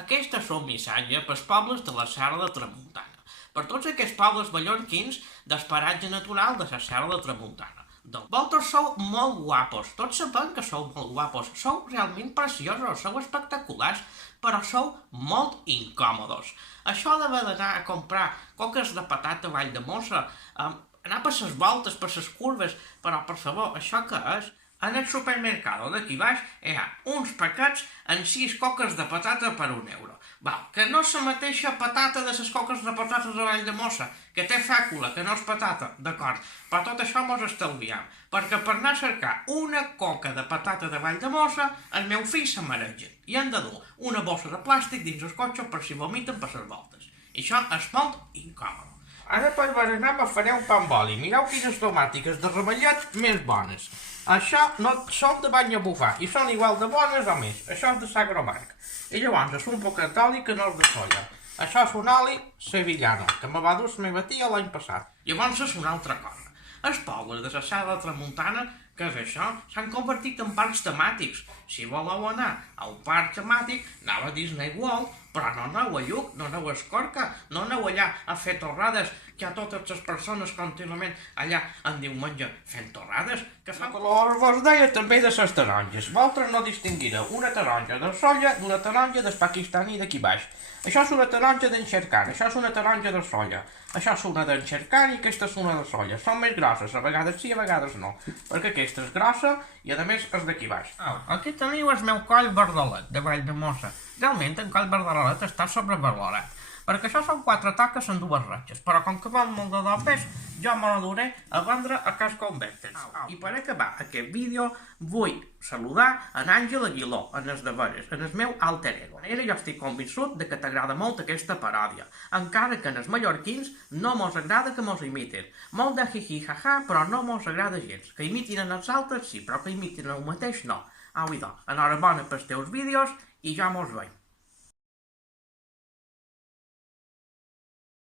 Aquest és un missatge pels pobles de la Serra de Tramuntana, per tots aquests pobles mallorquins d'esperatge natural de la Serra de Tramuntana. Vosaltres sou molt guapos, tots sabem que sou molt guapos, sou realment preciosos, sou espectaculars, però sou molt incòmodos. Això d'haver d'anar a comprar coques de patata a Valldemossa, anar per les voltes, per les curves, però per favor, això què és? En el supermercado d'aquí baix hi ha uns paquets amb 6 coques de patata per €1. Val, que no és la mateixa patata de les coques de patata de Valldemossa, que té fècula, que no és patata, d'acord, però tot això mos estalviem, perquè per anar a cercar una coca de patata de Valldemossa, el meu fill se mareja, i han de dur una bossa de plàstic dins el cotxe per si vomiten per les voltes. I això és molt incòmode. Ara per berenar me faré un pa amb oli. Mireu quines tomàtiques de ramellet més bones. Això no són de bany a bufar i són igual de bones o més. Això és de Sagromarc. I llavors és un poquet d'oli que no és de soia. Això és un oli sevillano, que me va dur la meva tia l'any passat. Llavors és una altra cosa. Els pobles de la Serra de Tramuntana, què és això? S'han convertit en parcs temàtics. Si voleu anar a un parc temàtic, aneu a Disney World, però no aneu a Lluc, no aneu a Escorca, no aneu allà a fer torrades, que hi ha totes les persones contínuament allà en diumenge fent torrades, que fan color. Vos deia també de les taronges. Vosaltres no distinguireu una taronja de soia d'una taronja del Pakistani d'aquí baix. Això és una taronja d'enxercant, això és una taronja de soia. Això és una d'enxercant i aquesta és una de soia. Són més grosses, a vegades sí, a vegades no. Perquè aquesta és grossa i a més és d'aquí baix. Aquí teniu el meu coll verdolet, de Valldemossa. Realment el coll verdolet està sobrevalorat, perquè això són 4 taques en 2 ratxes, però com que val molt de dopes, jo me la duré a vendre a Cas Converters. I per acabar aquest vídeo vull saludar en Àngel Aguiló, en els deberes, en el meu alter ego. Jo estic convençut de que t'agrada molt aquesta paròdia, encara que en els mallorquins no mos agrada que mos imitin. Molt de jiji jaja, però no mos agrada gens. Que imitin en els altres sí, però que imitin el mateix no. Au, idò, enhorabona pels teus vídeos i ja mos veiem.